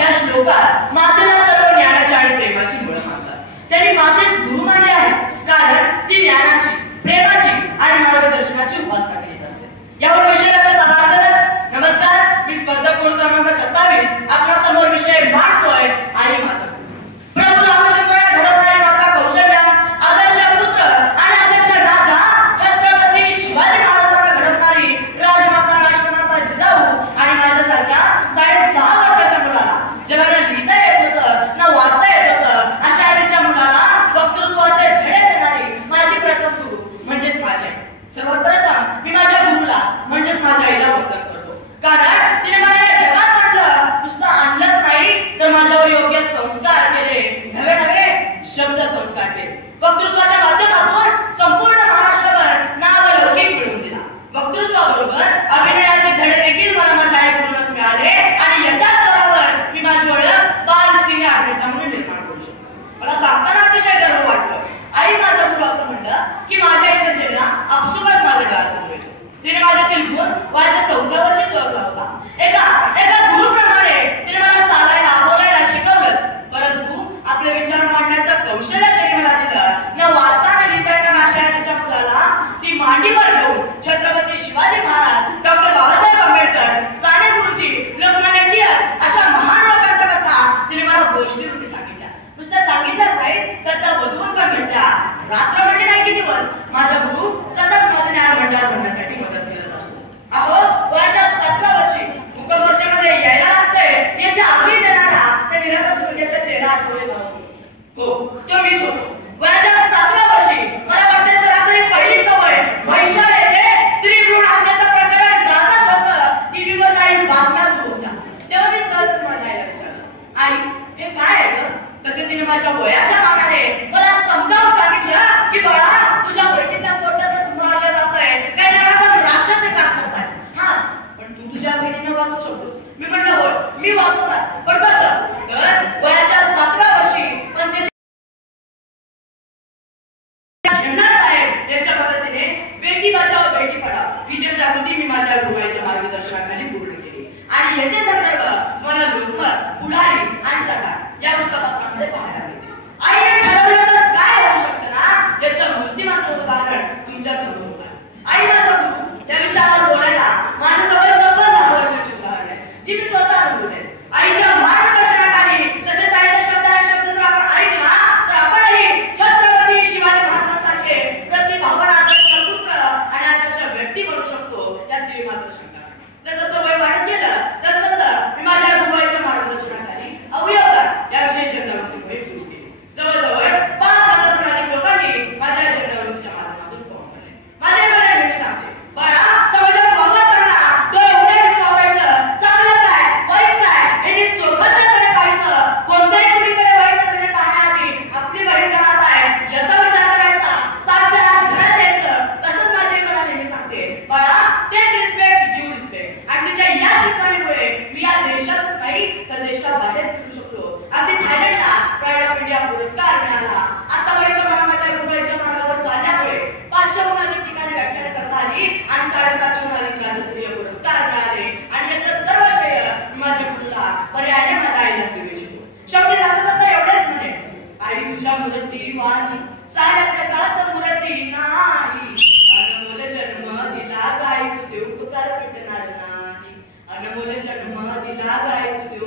या श्लोकात मातेला सर्व ज्ञानाच्या आणि प्रेमाची मुळे मानतात. त्यांनी मातेस गुरु मानले आहे, कारण ती ज्ञानाची, प्रेमाची आणि मार्गदर्शनाची उपासना करीत असते. यावर विषय लक्षात आला असेलच. नमस्कार, मी स्पर्धक कोड क्रमांक 27 आपल्या समोर विषय मांडतोय आई माझा गुरु. प्रभू रामचंद्राला घडवणारी माता कौशल्या, आदर्श पुत्र आणि आदर्श राजा छत्रपती शिवाजी महाराजांना घडवणारी राजमाता राष्ट्रमाता जिजाऊ आणि माझ्यासारख्या 6.5 वर्षाच्या मुलाला ज्याला ना लिहिता येत होतं ना वाचता येत होतं अशा आईच्या मुलाला वक्तृत्वाचे धडे देणारी माझी प्रथम गुरु म्हणजेच माझी आई. सर्वात प्रथम मी माझ्या गुरुला म्हणजेच माझ्या आईला वंदन करतो, कारण तिने मला या जगात आणलं, नुसतं आणलंच नाही तर माझ्यावर योग्य संस्कार केले, नवे नवे शब्द संस्कार केले. वक्तृत्वाच्या माध्यमातून संपूर्ण महाराष्ट्रभर नावलौकिक मिळवून दिला. वक्तृत्वाबरोबर अभिनयाचे धडे देखील मला माझ्या आईकडूनच मिळाले आणि याच्याच जोरावर मी माझी ओळख बाल सिने अभिनेता म्हणून निर्माण करू शकतो. मला सांगताना अतिशय गर्व वाटलं. आई माझा गुरु असं म्हणलं की माझ्या इथे चेहरा आपसुकच माझ्या डोळ्यासमोर येतो. तिने माझ्यातील गुण वयाच्या 4थ्या वर्षीच ओळखला होता. एका गुरुप्रमाणे तिने मला चालायला बोलायला शिकवलंच, परंतु आपले विचार मांडण्याचं कौशल्य तिने मला दिलं. न वाचता न लिहिता येणाऱ्या अशा तिच्या मुलाला ती मांडीवर घेऊन छत्रपती शिवाजी महाराज, डॉक्टर बाबासाहेब आंबेडकर, साने गुरुजी, लोकमान्य टिळक अशा महान लोकांच्या कथा तिने मला गोष्टी रूपी सांगितल्या. नुसत्या सांगितल्याच नाहीत तर त्या बदलून पण म्हटल्या. रात्र म्हणजे नाही की दिवस माझा गुरु सतत माझे ज्ञान भंडार भरण्यासाठी मदत करत असतो. अहो, वयाच्या 7व्या वर्षी मुखमोर्चामध्ये यायला लागतंय याची आम्ही देणारा त्या निरागस मुलग्याचा चेहरा आठवले हो, तो मीच होतो. वयाच्या 7व्या वर्षी मला वाटते सरासरी पहिलीचं वय म्हैसाळ येथे स्त्री भ्रूण हत्येचं प्रकरण गाजत होतं. टीव्हीवर लाईव्ह बातम्या सुरू होत्या. तेव्हा मी सहजच माझ्या आईला विचारलं, आई हे काय आहे ग? तसे तिने माझ्या वयाच्या मानाने मला समजावून सांगितलं की बाळा, तुझ्या बहिणींना पोटातच मारलं जातंय, काही जणांना राक्षसे काम करताय. हा, पण तू तुझ्या बहिणींना वाचू शकतोस. मी म्हणलं होय, मी वाचवणार, पण कसं? तर वयाच्या 7व्या वर्षी साहेब यांच्या मदतीने बेटी बचाओ बेटी पढाओ ही जनजागृती मी माझ्या गुरुआईच्या मार्गदर्शनाखाली पूर्ण केली. आणि याचे संदर्भ मला लोकमत, पुढारी आणि सकाळ या वृत्तपत्रामध्ये पाहायला मिळते. आईने ठरवलं तर काय होऊ शकतं ना याचं मूर्तिमंत उदाहरण तुमच्या समोर आहे. आई माझा गुरु या विषयावर बोलायला माझ्याजवळ 10 वर्षाची उदाहरण आहे, जी मी स्वतः अनुभवले. आईच्या मार्गदर्शनाखाली तसेच आईच्या शब्द जर आपण ऐकला तर आपणही छत्रपती शिवाजी महाराजांसारखे प्रतिभावान आदर्श पुत्र आणि आदर्श व्यक्ती बनू शकतो. यात दिली मात्र शंका नाही. जसं वय वाढत गेलं तसं मी माझ्या गुरुआईच्या मार्गदर्शनाखाली अवयवदान याविषयी जनजागृती मोहीम सुरू केली. जवळजवळ 5,000 अधिक लोकांनी माझ्या जनजागृतीच्या माध्यमातून फॉर्म भरले. माझ्या वेळेला नेहमी सांगते, बाळा, समाजात वावरताना डोळे उघडे वावरायचं, चांगलं काय वाईट काय हे नीट चोखतेपणे पाहायचं. कोणत्याही मुलीकडे वाईट नजरेने पाहण्याआधी आपली बहीण घरात आहे याचा विचार करायचा, सातच्या आत घरात यायचं. तसंच माझी मला नेहमी सांगते, बाळा, टेक रिस्पेक्ट गिव्ह रिस्पेक्ट. आणि तिच्या या शिकवणीमुळे मी या देशातच नाही तर देशाबाहेर फिरू शकलो. अगदी थायलंडला प्राईड ऑफ इंडिया पुरस्कार मिळाला. आतापर्यंत मला माझ्या गुरुआईच्या मार्गावर चालल्यामुळे 500हून अधिक ठिकाणी व्याख्यान करता आली आणि 750हून अधिक राज्यस्तरीय पुरस्कार मिळाले. आणि याचं सर्व श्रेय माझ्या गुरुला पर्यायाने माझ्या आईला देऊ शकतो. शेवटी जाता जाता एवढेच म्हणे, आई तुझ्या मुलती वाणी साऱ्या जगात मुलती नाही. अनमोल जन्म दिला गाई तुझे उपकार फिटणार नाही. अनमोल जन्म दिला गाई तुझे